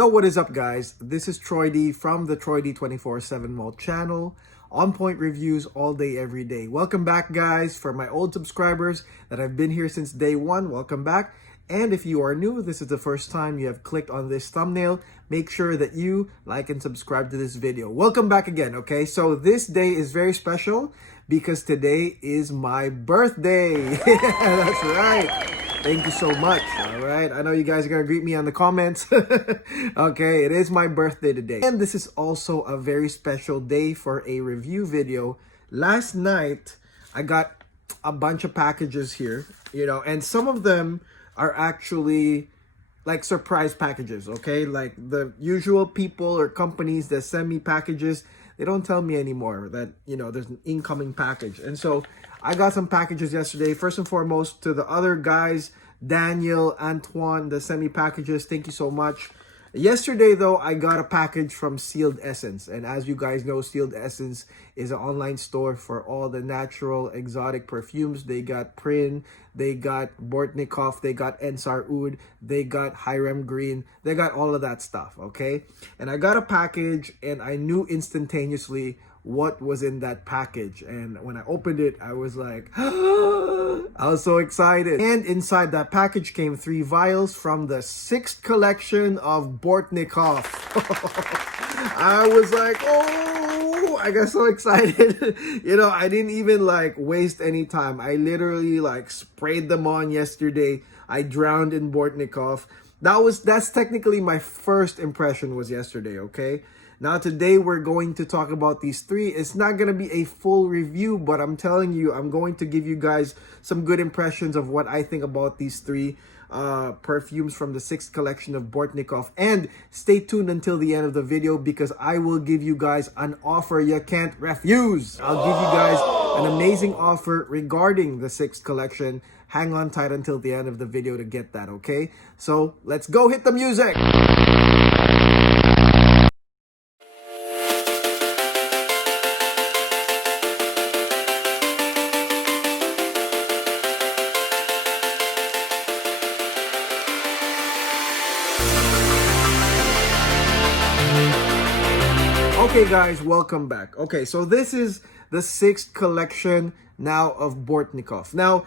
So what is up, guys? This is Troy D from the Troy D 24/7 Mall channel. On point reviews all day, every day. Welcome back, guys. For my old subscribers that have been here since day one, welcome back. And if you are new, this is the first time you have clicked on this thumbnail, make sure that you like and subscribe to this video. Welcome back again, okay? So this day is very special because today is my birthday. That's right. Thank you so much. All right. I know you guys are going to greet me on the comments. Okay. It is my birthday today. And this is also a very special day for a review video. Last night, I got a bunch of packages here, and some of them are actually like surprise packages. Okay. Like the usual people or companies that send me packages, they don't tell me anymore that, there's an incoming package. And so I got some packages yesterday. First and foremost, to the other guys, Daniel, Antoine, that sent me packages. Thank you so much. Yesterday, though, I got a package from Sealed Essence. And as you guys know, Sealed Essence is an online store for all the natural exotic perfumes. They got Prin, they got Bortnikoff, they got Ensar Oud, they got Hiram Green. They got all of that stuff, okay? And I got a package, and I knew instantaneously what was in that package. And when I opened it, I was like, I was so excited. And inside that package came 3 vials from the 6th collection of Bortnikoff. I was like, oh, I got so excited. I didn't even waste any time. I literally sprayed them on yesterday. I drowned in Bortnikoff. That's technically my first impression was yesterday, okay? Now, today we're going to talk about these 3. It's not going to be a full review, but I'm telling you, I'm going to give you guys some good impressions of what I think about these 3 perfumes from the 6th collection of Bortnikoff. And stay tuned until the end of the video because I will give you guys an offer you can't refuse. I'll give you guys an amazing offer regarding the 6th collection. Hang on tight until the end of the video to get that, okay? So let's go hit the music. Okay, guys, welcome back. Okay, so this is the 6th collection now of Bortnikoff. Now,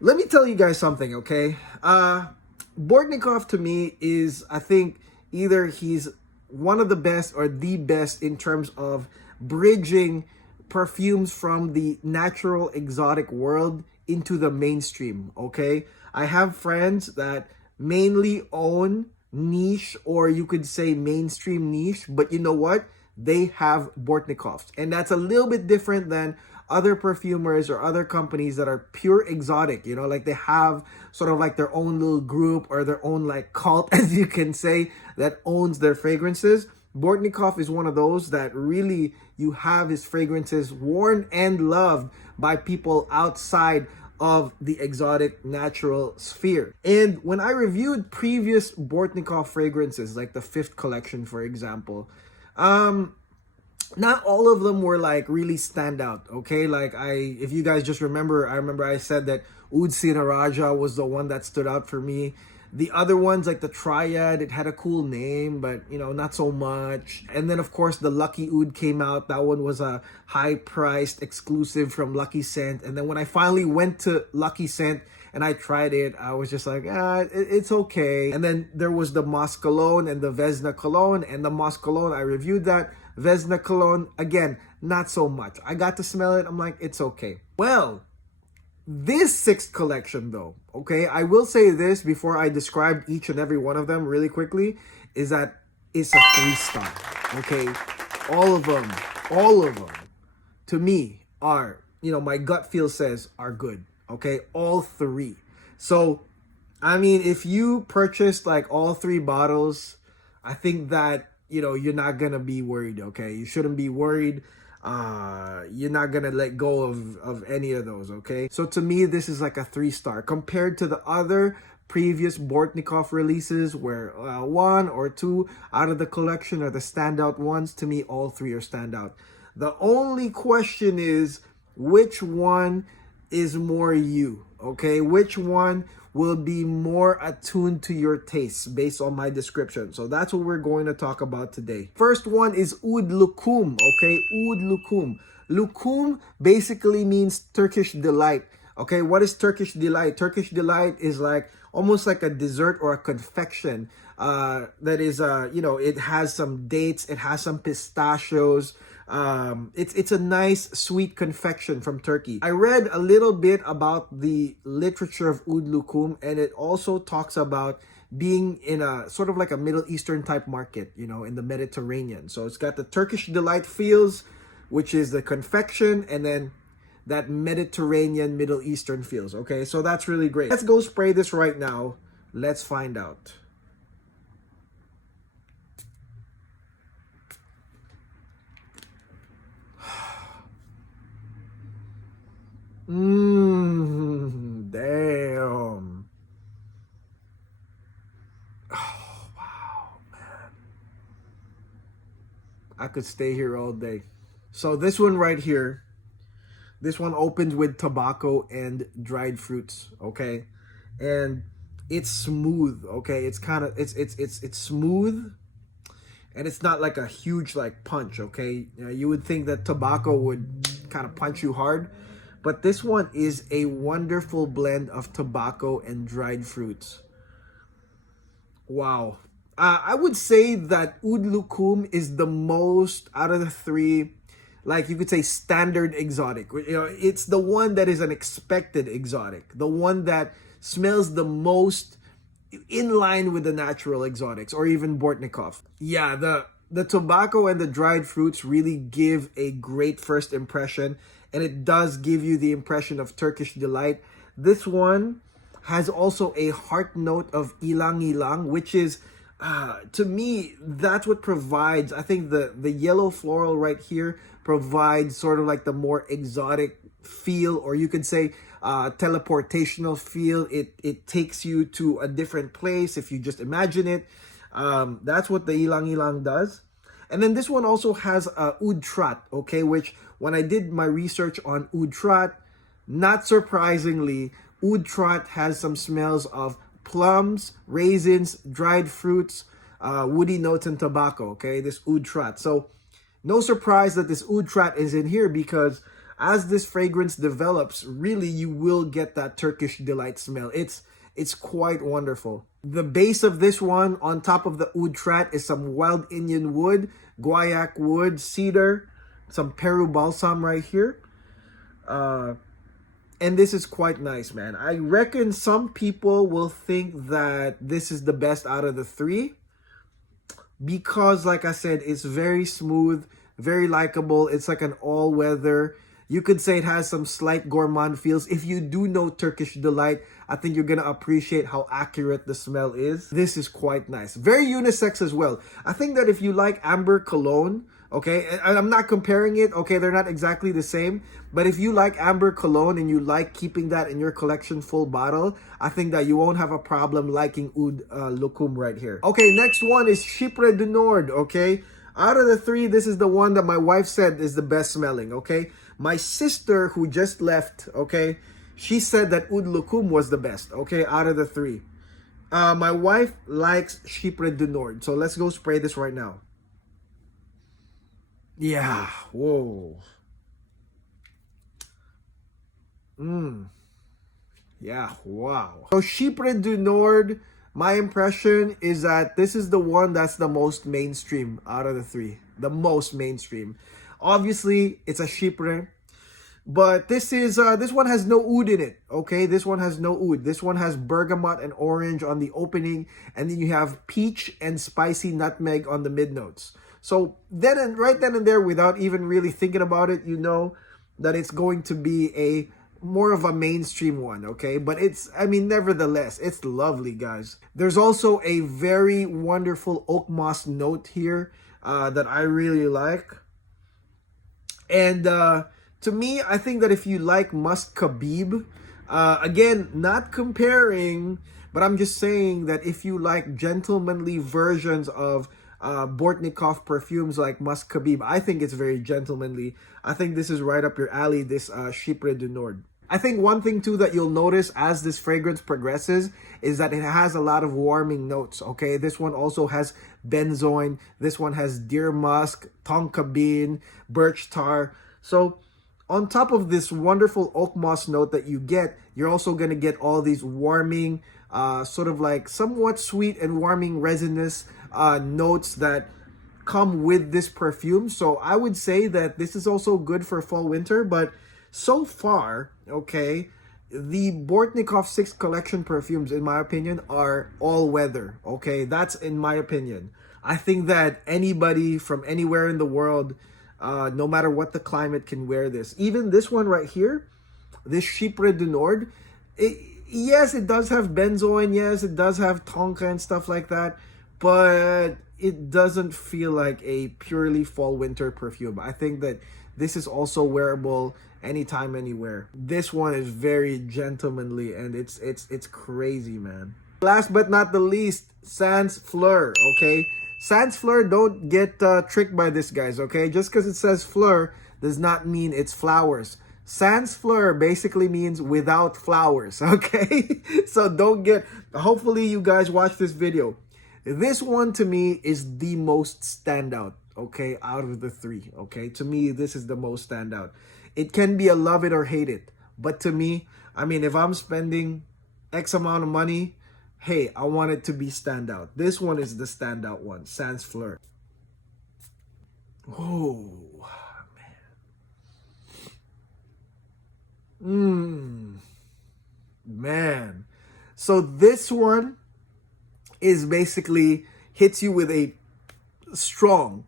let me tell you guys something, okay? Bortnikoff to me is, I think, either he's one of the best or the best in terms of bridging perfumes from the natural exotic world into the mainstream, okay? I have friends that mainly own niche, or you could say mainstream niche, but you know what? They have Bortnikoffs. And that's a little bit different than other perfumers or other companies that are pure exotic, they have sort of their own little group or their own cult, as you can say, that owns their fragrances. Bortnikoff is one of those that really you have his fragrances worn and loved by people outside of the exotic natural sphere. And when I reviewed previous Bortnikoff fragrances, like the 5th collection, for example, not all of them were really stand out, okay? If you guys just remember, I said that Oud Sinaraja was the one that stood out for me. The other ones, like the Triad, it had a cool name, but not so much. And then of course the Lucky Oud came out. That one was a high-priced exclusive from Lucky Scent. And then when I finally went to Lucky Scent and I tried it, I was just like, it's okay. And then there was the Moss Cologne and the Vesna Cologne. And the Moss Cologne, I reviewed that. Vesna Cologne, again, not so much. I got to smell it. I'm like, it's okay. Well, this 6th collection, though, okay, I will say this before I describe each and every one of them really quickly, is that it's a 3-star, okay? All of them, to me, are, my gut feel says are good. Okay, all 3. So, I mean, if you purchased all 3 bottles, I think that, you're not going to be worried, okay? You shouldn't be worried. You're not going to let go of any of those, okay? So to me, this is a 3-star compared to the other previous Bortnikoff releases where 1 or 2 out of the collection are the standout ones. To me, all 3 are standout. The only question is which one is more you, okay? Which one will be more attuned to your tastes based on my description. So that's what we're going to talk about today. First one is Oud Loukoum, okay? Oud Loukoum. Loukoum basically means Turkish Delight. Okay, what is Turkish Delight? Turkish Delight is like almost like a dessert or a confection that is, it has some dates, it has some pistachios. It's a nice sweet confection from Turkey. I read a little bit about the literature of Oud Loukoum, and it also talks about being in a sort of like a Middle Eastern type market, in the Mediterranean. So it's got the Turkish Delight feels, which is the confection, and then that Mediterranean Middle Eastern feels. Okay, so that's really great. Let's go spray this right now. Let's find out. Damn. Oh, wow, man. I could stay here all day. So this one right here, this one opens with tobacco and dried fruits, okay? And it's smooth, okay? It's kind of it's smooth, and it's not like a huge like punch, okay? You would think that tobacco would kind of punch you hard, but this one is a wonderful blend of tobacco and dried fruits. Wow. I would say that Oud Loukoum is the most out of the three, like you could say, standard exotic. It's the one that is an expected exotic, the one that smells the most in line with the natural exotics, or even Bortnikoff. Yeah, the tobacco and the dried fruits really give a great first impression, and it does give you the impression of Turkish Delight. This one has also a heart note of ilang ilang, which is, to me, that's what provides, I think the yellow floral right here provides sort of like the more exotic feel, or you could say teleportational feel. It takes you to a different place if you just imagine it. That's what the ilang ilang does. And then this one also has oud trat, okay, which when I did my research on oud trat, not surprisingly, oud trat has some smells of plums, raisins, dried fruits, woody notes, and tobacco, okay, this oud trat. So no surprise that this oud trat is in here, because as this fragrance develops, really you will get that Turkish Delight smell. It's quite wonderful. The base of this one, on top of the oud trat, is some wild Indian wood, guaiac wood, cedar, some Peru balsam right here. And this is quite nice, man. I reckon some people will think that this is the best out of the three, because, like I said, it's very smooth, very likable. It's like an all-weather. You could say it has some slight gourmand feels. If you do know Turkish Delight, I think you're going to appreciate how accurate the smell is. This is quite nice. Very unisex as well. I think that if you like amber cologne, okay, and I'm not comparing it, okay, they're not exactly the same, but if you like amber cologne and you like keeping that in your collection full bottle, I think that you won't have a problem liking Oud Loukoum right here. Okay, next one is Shipwrecked Nord, okay? Out of the three, this is the one that my wife said is the best smelling, okay? My sister, who just left, okay, she said that Oud Loukoum was the best, okay, out of the three. My wife likes Chypre Nord, so let's go spray this right now. Yeah, whoa. Yeah, wow. So Chypre Nord, my impression is that this is the one that's the most mainstream out of the three. The most mainstream. Obviously, it's a Chypre, but this one has no oud in it, okay? This one has no oud. This one has bergamot and orange on the opening, and then you have peach and spicy nutmeg on the mid notes. So right then and there, without even really thinking about it, you know that it's going to be a more of a mainstream one, okay? But nevertheless, it's lovely, guys. There's also a very wonderful oak moss note here that I really like. And to me, I think that if you like Musk Khabib, again, not comparing, but I'm just saying that if you like gentlemanly versions of Bortnikoff perfumes like Musk Khabib, I think it's very gentlemanly. I think this is right up your alley, this Chypre Nord. I think one thing too that you'll notice as this fragrance progresses is that it has a lot of warming notes, okay? This one also has benzoin. This one has deer musk, tonka bean, birch tar. So on top of this wonderful oak moss note that you get, you're also going to get all these warming, sort of like somewhat sweet and warming resinous notes that come with this perfume. So I would say that this is also good for fall winter, but so far, okay, the Bortnikoff 6th collection perfumes, in my opinion, are all weather. Okay, that's in my opinion. I think that anybody from anywhere in the world, no matter what the climate, can wear this. Even this one right here, this Shipwrecked Nord, yes, it does have benzoin. Yes, it does have tonka and stuff like that, but it doesn't feel like a purely fall winter perfume. I think that this is also wearable anytime, anywhere. This one is very gentlemanly, and it's crazy, man. Last but not the least, Sans Fleur, okay? Sans Fleur, don't get tricked by this, guys, okay? Just because it says Fleur does not mean it's flowers. Sans Fleur basically means without flowers, okay? So don't get, hopefully you guys watch this video. This one to me is the most standout, okay, out of the three, okay? To me, this is the most standout. It can be a love it or hate it, but to me, I mean, if I'm spending X amount of money, hey, I want it to be standout. This one is the standout one, Sans Fleur. Oh, man. Man. So this one is basically hits you with a strong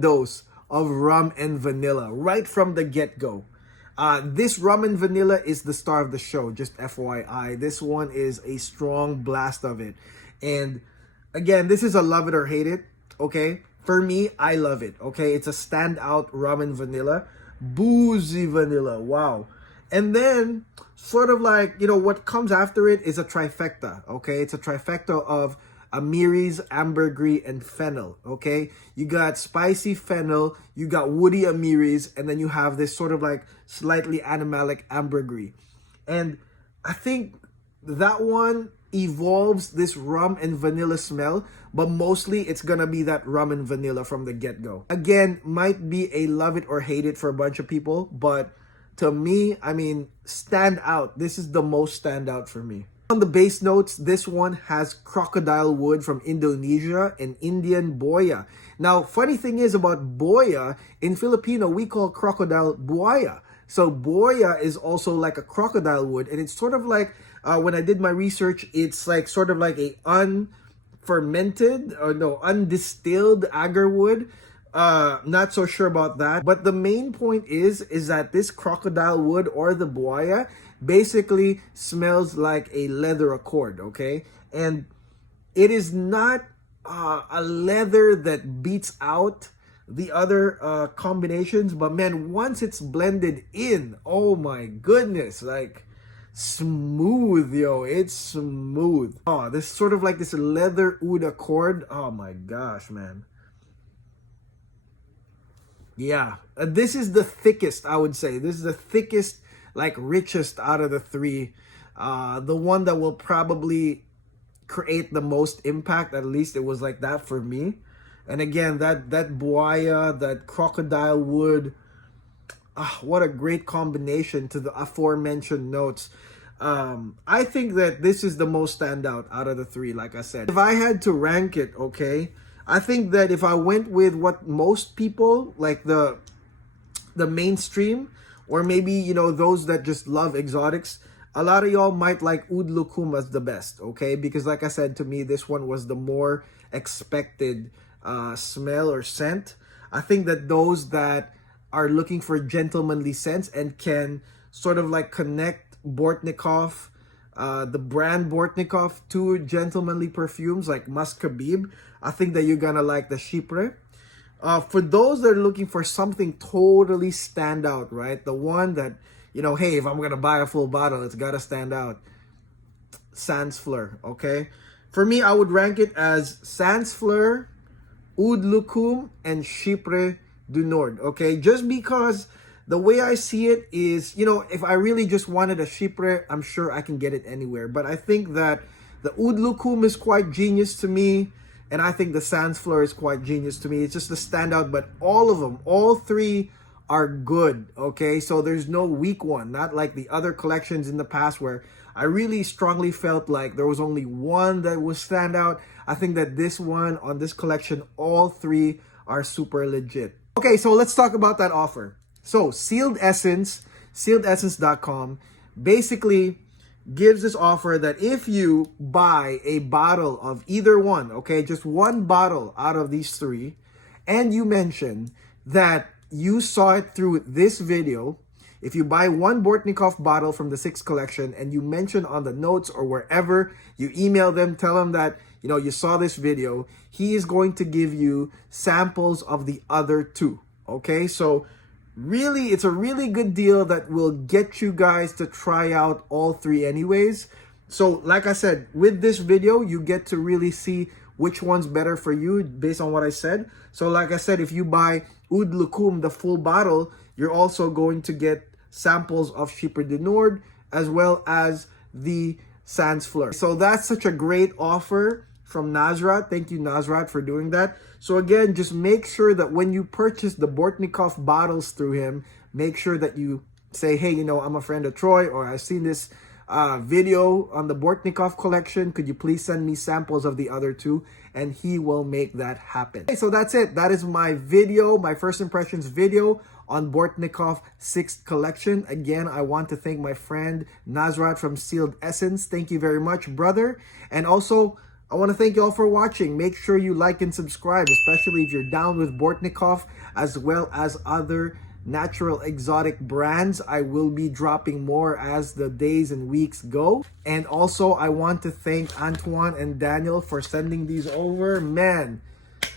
dose of rum and vanilla right from the get-go. This rum and vanilla is the star of the show, just FYI. This one is a strong blast of it. And again, this is a love it or hate it, okay? For me, I love it, okay? It's a standout rum and vanilla. Boozy vanilla, wow. And then, sort of like, you know, what comes after it is a trifecta, okay? It's a trifecta of amyris, ambergris, and fennel, okay? You got spicy fennel, you got woody amyris, and then you have this sort of like slightly animalic ambergris. And I think that one evolves this rum and vanilla smell, but mostly it's gonna be that rum and vanilla from the get-go. Again, might be a love it or hate it for a bunch of people, but to me, I mean, stand out. This is the most standout for me. On the base notes, this one has crocodile wood from Indonesia and Indian boya. Now, funny thing is about boya, in Filipino, we call crocodile buaya. So boya is also like a crocodile wood, and it's sort of like, when I did my research, it's like sort of like a undistilled agar wood. Not so sure about that. But the main point is that this crocodile wood or the buaya basically smells like a leather accord, okay? And it is not a leather that beats out the other combinations, but man, once it's blended in, oh my goodness, like smooth, yo, it's smooth. Oh, this sort of like this leather oud accord. Oh my gosh, man. Yeah, this is the thickest, I would say. This is the thickest, like richest out of the three. The one that will probably create the most impact. At least it was like that for me. And again, that buaya, that crocodile wood, what a great combination to the aforementioned notes. I think that this is the most standout out of the three, like I said. If I had to rank it, okay, I think that if I went with what most people, like the mainstream, or maybe, you know, those that just love exotics, a lot of y'all might like Oud Loukoum as the best, okay? Because like I said, to me, this one was the more expected smell or scent. I think that those that are looking for gentlemanly scents and can sort of like connect Bortnikoff, the brand Bortnikoff, to gentlemanly perfumes like Muscabib, I think that you're gonna like the Chypre. For those that are looking for something totally stand out, right? The one that, you know, hey, if I'm gonna buy a full bottle, it's gotta stand out. Sans Fleur, okay? For me, I would rank it as Sans Fleur, Oud Loukoum, and Chypre du Nord, okay? Just because the way I see it is, you know, if I really just wanted a Chypre, I'm sure I can get it anywhere. But I think that the Oud Loukoum is quite genius to me. And I think the Sans Fleur is quite genius to me. It's just a standout, but all of them, all three are good, okay? So there's no weak one, not like the other collections in the past where I really strongly felt like there was only one that was standout. I think that this one, on this collection, all three are super legit. Okay, so let's talk about that offer. So Sealed Essence, sealedessence.com, basically gives this offer that if you buy a bottle of either one, okay, just one bottle out of these three, and you mention that you saw it through this video, if you buy one Bortnikoff bottle from the 6th collection and you mention on the notes or wherever, you email them, tell them that, you know, you saw this video, he is going to give you samples of the other two, okay? So really, it's a really good deal that will get you guys to try out all three anyways. So like I said, with this video, you get to really see which one's better for you based on what I said. So like I said, if you buy Oud Loukoum, the full bottle, you're also going to get samples of Shipwrecked Nord as well as the Sans Fleur. So that's such a great offer from Nazrat. Thank you, Nazrat, for doing that. So again, just make sure that when you purchase the Bortnikoff bottles through him, make sure that you say, hey, you know, I'm a friend of Troy, or I've seen this video on the Bortnikoff collection. Could you please send me samples of the other two? And he will make that happen. Okay, so that's it. That is my video, my first impressions video on Bortnikoff 6th collection. Again, I want to thank my friend Nazrat from Sealed Essence. Thank you very much, brother. And also, I want to thank you all for watching. Make sure you like and subscribe, especially if you're down with Bortnikoff as well as other natural exotic brands. I will be dropping more as the days and weeks go. And also, I want to thank Antoine and Daniel for sending these over. Man,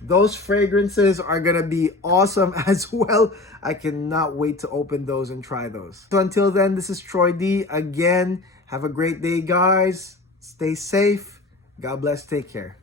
those fragrances are gonna be awesome as well. I cannot wait to open those and try those. So until then, this is Troy D. Again, have a great day, guys. Stay safe. God bless. Take care.